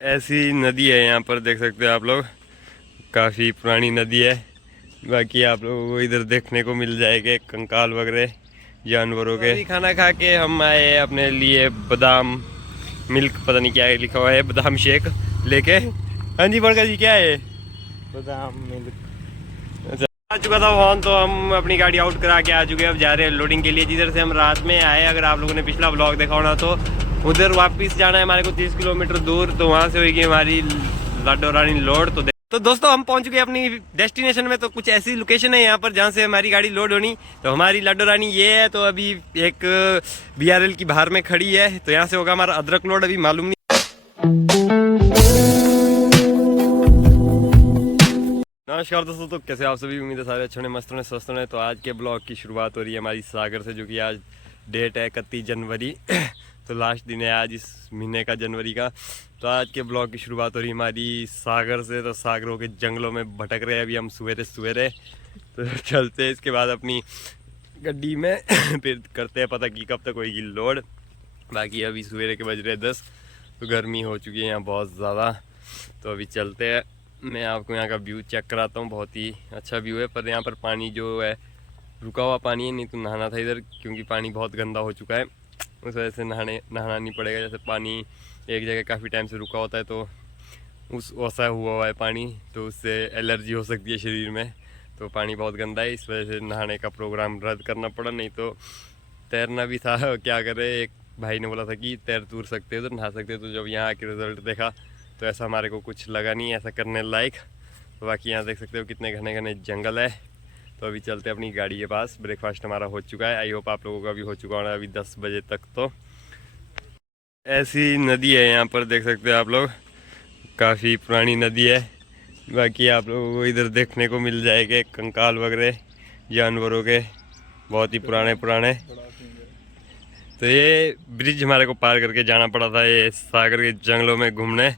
ऐसी नदी है यहाँ पर, देख सकते हो आप लोग। काफ़ी पुरानी नदी है। बाकी आप लोगों को इधर देखने को मिल जाएंगे कंकाल वगैरह जानवरों के। अभी खाना खा के हम आए अपने लिए बादाम मिल्क, पता नहीं क्या है लिखा हुआ है, बादाम शेक लेके। हाँ जी बड़का जी, क्या है? बादाम मिल्क। अच्छा, आ चुका था फोन, तो हम अपनी गाड़ी आउट करा के आ चुके हैं। अब जा रहे हैं लोडिंग के लिए, जिधर से हम रात में आए। अगर आप लोगों ने पिछला ब्लॉग देखा होना तो उधर वापस जाना है हमारे को 30 किलोमीटर दूर, तो वहाँ से होगी हमारी लाडो रानी लोड। तो दोस्तों हम पहुंच गए अपनी डेस्टिनेशन में। तो कुछ ऐसी लोकेशन है यहाँ पर जहाँ से हमारी गाड़ी लोड होनी। तो हमारी लाडो रानी ये है। तो अभी एक BRL की बाहर में खड़ी है, तो यहाँ से होगा हमारा अदरक लोड, अभी मालूम नहीं। नमस्कार दोस्तों, तो कैसे आप सभी? उम्मीद है सारे अच्छे होने, मस्त होने, स्वस्थ होने। तो आज के ब्लॉग की शुरुआत हो रही है हमारी सागर से, जो कि आज डेट है 31 जनवरी। तो लास्ट दिन है आज इस महीने का, जनवरी का। तो आज के ब्लॉग की शुरुआत हो रही है हमारी सागर से। तो सागरों के जंगलों में भटक रहे हैं अभी हम सवेरे। तो चलते हैं इसके बाद अपनी गड्डी में। फिर करते हैं पता कि कब तक होगी लोड। बाकी अभी सवेरे के बज रहे 10। तो गर्मी हो चुकी है यहाँ बहुत ज़्यादा। तो अभी चलते हैं, मैं आपको यहाँ का व्यू चेक कराता हूँ। बहुत ही अच्छा व्यू है, पर यहाँ पर पानी जो है रुका हुआ पानी है, नहीं तो नहाना था इधर, क्योंकि पानी बहुत गंदा हो चुका है। उस वजह से नहाना नहीं पड़ेगा। जैसे पानी एक जगह काफ़ी टाइम से रुका होता है, तो उस वसा हुआ है पानी, तो उससे एलर्जी हो सकती है शरीर में। तो पानी बहुत गंदा है, इस वजह से नहाने का प्रोग्राम रद्द करना पड़ा। नहीं तो तैरना भी था, क्या करें। एक भाई ने बोला था कि तैर तूर सकते हो तो नहा सकते हो। तो जब यहाँ आके रिज़ल्ट देखा तो ऐसा हमारे को कुछ लगा नहीं ऐसा करने लायक। तो बाकी यहाँ देख सकते हो कितने घने घने जंगल है। तो अभी चलते हैं अपनी गाड़ी के पास। ब्रेकफास्ट हमारा हो चुका है, आई होप आप लोगों का भी हो चुका होगा अभी 10 बजे तक। तो ऐसी नदी है यहाँ पर, देख सकते हो आप लोग। काफ़ी पुरानी नदी है। बाकी आप लोगों को इधर देखने को मिल जाएंगे कंकाल वगैरह जानवरों के, बहुत ही पुराने। तो ये ब्रिज हमारे को पार करके जाना पड़ा था ये सागर के जंगलों में घूमने।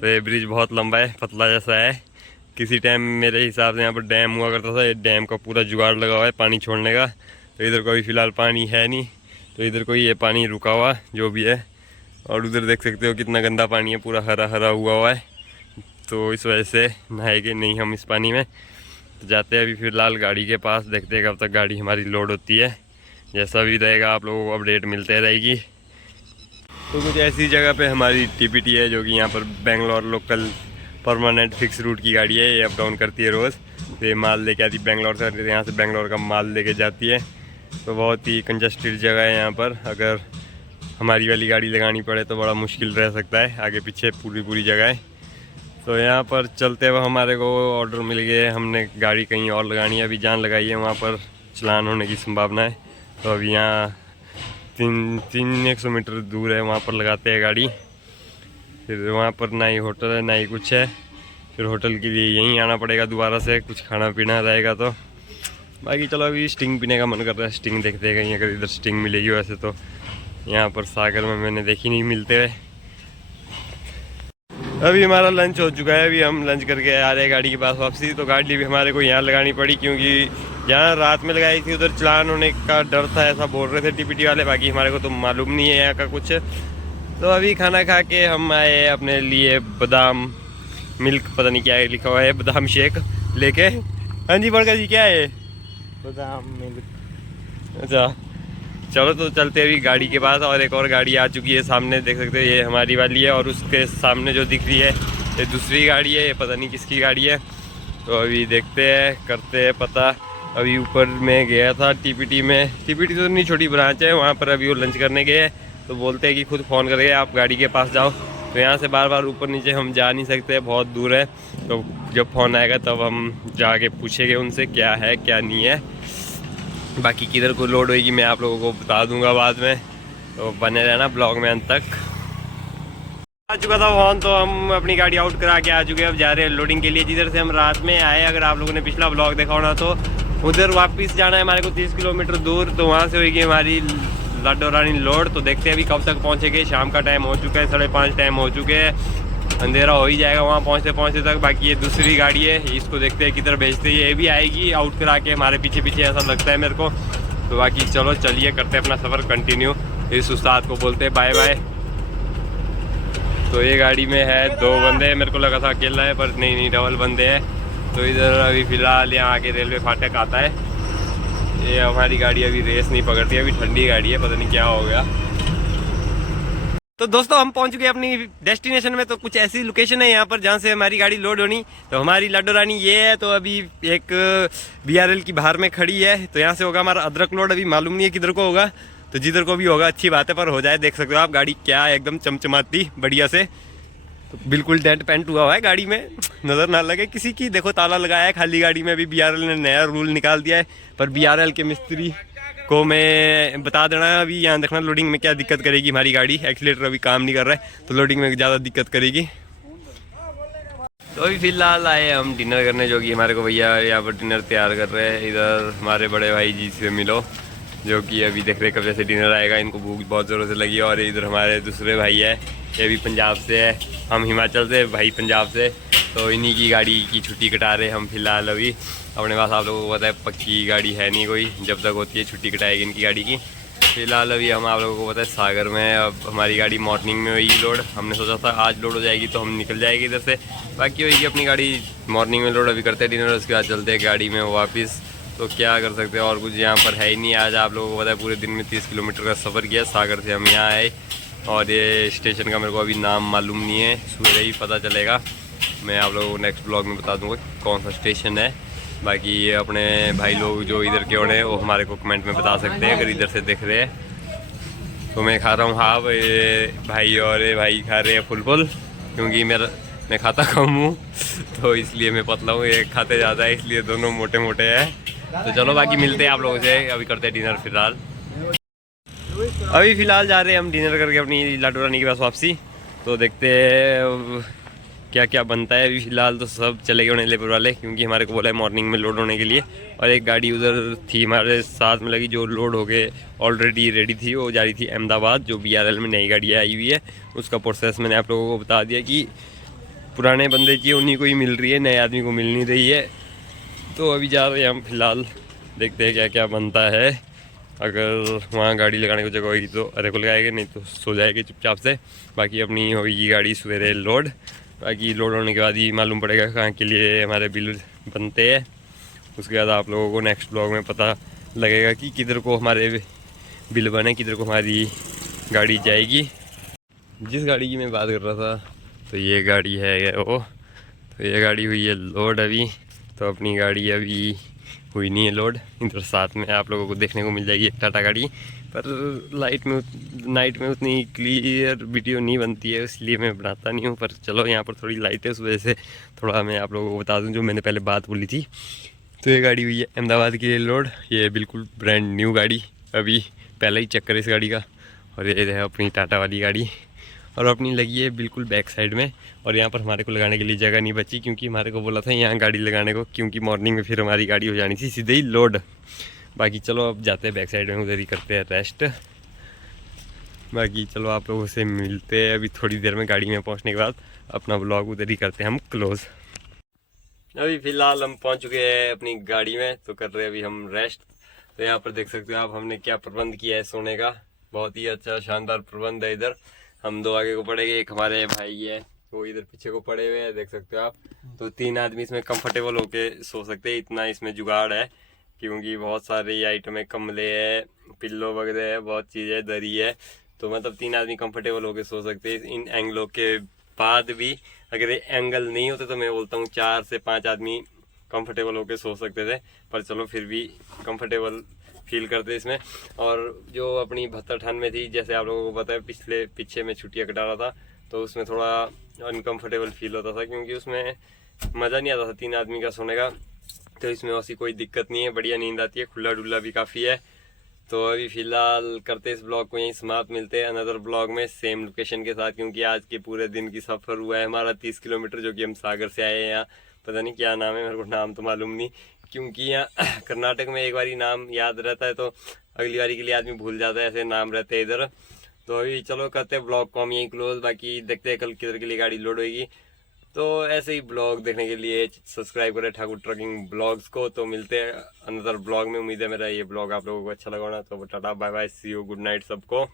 तो ये ब्रिज बहुत लंबा है, पतला जैसा है। किसी टाइम मेरे हिसाब से यहाँ पर डैम हुआ करता था, ये डैम का पूरा जुगाड़ लगा हुआ है पानी छोड़ने का। तो इधर कोई फ़िलहाल पानी है नहीं, तो इधर कोई ये पानी रुका हुआ जो भी है। और उधर देख सकते हो कितना गंदा पानी है, पूरा हरा हरा हुआ है। तो इस वजह से नहाएंगे नहीं हम इस पानी में। तो जाते हैं अभी फ़िलहाल गाड़ी के पास, देखते हैं कब तक गाड़ी हमारी लोड होती है। जैसा भी रहेगा आप लोगों को अपडेट मिलते रहेगी। तो कुछ ऐसी जगह पे हमारी TPT है, जो कि यहाँ पर Bangalore local permanent fix route की गाड़ी है। ये अप डाउन करती है रोज़। तो ये माल लेके आती है बेंगलोर से, यहाँ से बेंगलोर का माल लेके जाती है। तो बहुत ही कंजस्टेड जगह है यहाँ पर। अगर हमारी वाली गाड़ी लगानी पड़े तो बड़ा मुश्किल रह सकता है, आगे पीछे पूरी जगह है। तो यहाँ पर चलते हुए हमारे को ऑर्डर मिल गए, हमने गाड़ी कहीं और लगानी है। अभी जान लगाई है, वहाँ पर चलान होने की संभावना है। तो अभी यहाँ 100 मीटर दूर है, वहाँ पर लगाते हैं गाड़ी। फिर वहाँ पर ना ही होटल है ना ही कुछ है। फिर होटल के लिए यहीं आना पड़ेगा दोबारा से, कुछ खाना पीना रहेगा। तो बाकी चलो, अभी स्टिंग पीने का मन कर रहा है, स्टिंग देखते हैं कहीं अगर इधर स्टिंग मिलेगी। वैसे तो यहाँ पर सागर में मैंने देखी नहीं मिलते हुए। अभी हमारा लंच हो चुका है, अभी हम लंच करके आ रहे हैं गाड़ी के पास वापसी। तो गाड़ी भी हमारे को यहाँ लगानी पड़ी, क्योंकि जहाँ रात में लगाई थी उधर चलान होने का डर था, ऐसा बोल रहे थे TPT वाले। बाकी हमारे को तो मालूम नहीं है यहाँ का कुछ। तो अभी खाना खा के हम आए अपने लिए बादाम मिल्क, पता नहीं क्या है लिखा हुआ है, बादाम शेक लेके। हाँ जी बड़का जी, क्या है? बादाम मिल्क। अच्छा चलो, तो चलते अभी गाड़ी के पास। और एक और गाड़ी आ चुकी है सामने, देख सकते हो ये हमारी वाली है। और उसके सामने जो दिख रही है ये दूसरी गाड़ी है, ये पता नहीं किसकी गाड़ी है। तो अभी देखते हैं, करते हैं पता। अभी ऊपर में गया था TPT में, TPT तो नहीं छोटी ब्रांच है, वहाँ पर अभी वो लंच करने गए। तो बोलते हैं कि खुद फ़ोन करके आप गाड़ी के पास जाओ। तो यहाँ से बार ऊपर नीचे हम जा नहीं सकते, बहुत दूर है। तो जब फ़ोन आएगा तब हम जाके पूछेंगे उनसे क्या है क्या नहीं है। बाकी किधर को लोड होगी मैं आप लोगों को बता दूंगा बाद में, तो बने रहना ब्लॉग में अंत तक। आ चुका था फोन, तो हम अपनी गाड़ी आउट करा के आ चुके हैं। अब जा रहे हैं लोडिंग के लिए, जिधर से हम रात में आए। अगर आप लोगों ने पिछला ब्लॉग देखा होना तो उधर वापस जाना है हमारे को 30 किलोमीटर दूर। तो वहाँ से होगी हमारी लाडो रानी लोड। तो देखते हैं अभी कब तक पहुँचेंगे। शाम का टाइम हो चुका है, 5:30 टाइम हो चुके हैं, अंधेरा हो ही जाएगा वहाँ पहुँचते तक। बाकी ये दूसरी गाड़ी है, इसको देखते हैं किधर भेजते हैं। ये भी आएगी आउट करा के हमारे पीछे ऐसा लगता है मेरे को। तो बाकी चलो चलिए करते हैं अपना सफ़र कंटिन्यू। इस उस्ताद को बोलते हैं बाय बाय। तो ये गाड़ी में है 2 बंदे, मेरे को लगा था अकेला है पर नहीं डबल बंदे हैं। तो इधर अभी फ़िलहाल यहाँ आके रेलवे फाटक आता है। ये हमारी गाड़ी अभी रेस नहीं पकड़ती, अभी ठंडी गाड़ी है, पता नहीं क्या हो गया। तो दोस्तों हम पहुंच गए अपनी डेस्टिनेशन में। तो कुछ ऐसी लोकेशन है यहाँ पर जहाँ से हमारी गाड़ी लोड होनी। तो हमारी लाडो रानी ये है। तो अभी एक BRL की बाहर में खड़ी है। तो यहाँ से होगा हमारा अदरक लोड। अभी मालूम नहीं है किधर को होगा, तो जिधर को भी होगा अच्छी बात है, पर हो जाए। देख सकते हो आप गाड़ी क्या है, एकदम चमचमाती बढ़िया से। तो बिल्कुल डेंट पेंट हुआ है गाड़ी में, नज़र ना लगे किसी की। देखो ताला लगाया है खाली गाड़ी में। अभी BRL ने नया रूल निकाल दिया है, पर BRL के मिस्त्री को मैं बता देना है अभी यहाँ देखना लोडिंग में क्या दिक्कत करेगी हमारी गाड़ी। एक्सीलेटर अभी काम नहीं कर रहा है, तो लोडिंग में ज़्यादा दिक्कत करेगी। तो अभी फ़िलहाल आए हम डिनर करने, जो कि हमारे को भैया यहाँ पर डिनर तैयार कर रहे हैं। इधर हमारे बड़े भाई जी से मिलो, जो कि अभी देख रहे कब जैसे डिनर आएगा, इनको भूख बहुत ज़ोरों से लगी है। और इधर हमारे दूसरे भाई है, ये भी पंजाब से है, हम हिमाचल से, भाई पंजाब से। तो इन्हीं की गाड़ी की छुट्टी कटा रहे हम फ़िलहाल। अभी अपने पास आप लोगों को पता है पक्की गाड़ी है नहीं कोई, जब तक होती है छुट्टी कटाएगी इनकी गाड़ी की। फ़िलहाल अभी हम आप लोगों को पता है सागर में है। अब हमारी गाड़ी मॉर्निंग में होगी लोड। हमने सोचा था आज लोड हो जाएगी तो हम निकल जाएगी इधर से, बाकी होगी अपनी गाड़ी मॉर्निंग में लोड। अभी करते हैं डिनर, उसके बाद चलते हैं गाड़ी में वापस। तो क्या कर सकते हैं, और कुछ यहाँ पर है ही नहीं। आज आप लोगों को पता है पूरे दिन में 30 किलोमीटर का सफ़र किया सागर से हम यहाँ आए। और ये स्टेशन का मेरे को अभी नाम मालूम नहीं है, सुबह ही पता चलेगा। मैं आप लोगों को नेक्स्ट ब्लॉग में बता दूँगा कौन सा स्टेशन है। बाकी ये अपने भाई लोग जो इधर के होने वो हमारे को कमेंट में बता सकते हैं अगर इधर से देख रहे हैं। तो मैं खा रहा हूँ हाफ, ये भाई और ये भाई खा रहे हैं फुल, क्योंकि मैं खाता कम हूँ तो इसलिए मैं पतला हूँ, ये खाते ज़्यादा है इसलिए दोनों मोटे मोटे हैं। तो चलो बाकी मिलते हैं आप लोगों से, अभी करते हैं डिनर। फिलहाल अभी फ़िलहाल जा रहे हैं हम डिनर करके अपनी लाडो रानी के पास वापसी। तो देखते हैं क्या क्या बनता है। अभी फ़िलहाल तो सब चले गए उन्हें लेबर वाले, क्योंकि हमारे को बोला है मॉर्निंग में लोड होने के लिए। और एक गाड़ी उधर थी हमारे साथ में लगी जो लोड हो गए ऑलरेडी रेडी थी, वो जा रही थी अहमदाबाद। जो BRL में नई गाड़ी आई हुई है उसका प्रोसेस मैंने आप लोगों को बता दिया कि पुराने बंदे चाहिए उन्हीं को ही मिल रही है, नए आदमी को मिल नहीं रही है। तो अभी जा रहे हैं हम फ़िलहाल, देखते हैं क्या क्या बनता है। अगर वहाँ गाड़ी लगाने की जगह होगी तो अरे को लगाएंगे, नहीं तो सो जाएगी चुपचाप से। बाकी अपनी होगी गाड़ी सवेरे लोड। बाकी लोड होने के बाद ही मालूम पड़ेगा कहाँ के लिए हमारे बिल बनते हैं। उसके बाद आप लोगों को नेक्स्ट ब्लॉग में पता लगेगा कि किधर को हमारे बिल बने, किधर को हमारी गाड़ी जाएगी। जिस गाड़ी की मैं बात कर रहा था तो ये गाड़ी है वो। तो ये गाड़ी हुई है लोड अभी। तो अपनी गाड़ी अभी हुई नहीं है लोड। इधर साथ में आप लोगों को देखने को मिल जाएगी एक टाटा गाड़ी, पर नाइट में उतनी क्लियर वीडियो नहीं बनती है, इसलिए मैं बनाता नहीं हूँ। पर चलो यहाँ पर थोड़ी लाइट है, उस वजह से थोड़ा मैं आप लोगों को बता दूँ जो मैंने पहले बात बोली थी। तो ये गाड़ी हुई है अहमदाबाद के लिए लोड। ये बिल्कुल ब्रांड न्यू गाड़ी, अभी पहला ही चक्कर है इस गाड़ी का। और ये है अपनी टाटा वाली गाड़ी, और अपनी लगी है बिल्कुल बैक साइड में। और यहाँ पर हमारे को लगाने के लिए जगह नहीं बची, क्योंकि हमारे को बोला था यहाँ गाड़ी लगाने को, क्योंकि मॉर्निंग में फिर हमारी गाड़ी हो जानी थी सीधे ही लोड। बाकी चलो अब जाते हैं बैक साइड में, उधर ही करते हैं रेस्ट। बाकी चलो आप लोगों से मिलते हैं अभी थोड़ी देर में गाड़ी में पहुँचने के बाद। अपना ब्लॉग उधर ही करते हैं हम क्लोज़। अभी फ़िलहाल हम पहुँच चुके हैं अपनी गाड़ी में, तो कर रहे हैं अभी हम रेस्ट। तो यहाँ पर देख सकते हो आप हमने क्या प्रबंध किया है सोने का, बहुत ही अच्छा शानदार प्रबंध है। इधर हम 2 आगे को पड़ेंगे, एक हमारे भाई है वो इधर पीछे को पड़े हुए हैं, देख सकते हो आप। तो 3 आदमी इसमें कंफर्टेबल होके सो सकते हैं, इतना इसमें जुगाड़ है। क्योंकि बहुत सारे आइटम है, कमले है, पिल्लो वगैरह है, बहुत चीज़ है, दरी है। तो मतलब 3 आदमी कंफर्टेबल होके सो सकते हैं। इन एंगलों के बाद भी अगर ये एंगल नहीं होते तो मैं बोलता हूँ 4 से 5 आदमी कंफर्टेबल होके सो सकते थे। पर चलो फिर भी कंफर्टेबल फील करते इसमें। और जो अपनी 72 ठान में थी, जैसे आप लोगों को पता है पीछे में छुट्टियाँ कटा रहा था, तो उसमें थोड़ा अनकंफर्टेबल फील होता था, क्योंकि उसमें मज़ा नहीं आता था 3 आदमी का सोने का। तो इसमें ऐसी कोई दिक्कत नहीं है, बढ़िया नींद आती है, खुला डुल्ला भी काफ़ी है। तो अभी फ़िलहाल करते इस ब्लॉग को यहीं समाप्त, मिलते हैं अनदर ब्लॉग में सेम लोकेशन के साथ। क्योंकि आज के पूरे दिन की सफ़र हुआ है हमारा 30 किलोमीटर, जो कि हम सागर से आए हैं। यहाँ पता नहीं क्या नाम है, मेरे को नाम तो मालूम नहीं, क्योंकि यहाँ कर्नाटक में एक बारी नाम याद रहता है तो अगली बारी के लिए आदमी भूल जाता है, ऐसे नाम रहते हैं इधर। तो अभी चलो करते हैं ब्लॉग को हम यहीं क्लोज। बाकी देखते हैं कल किधर के लिए गाड़ी लोड होगी। तो ऐसे ही ब्लॉग देखने के लिए सब्सक्राइब करें ठाकुर ट्रकिंग ब्लॉग्स को। तो मिलते हैं अनदर ब्लॉग में। उम्मीद है मेरा ये ब्लॉग आप लोगों को अच्छा लगा होना। तो tata bye bye, see you, good night सबको।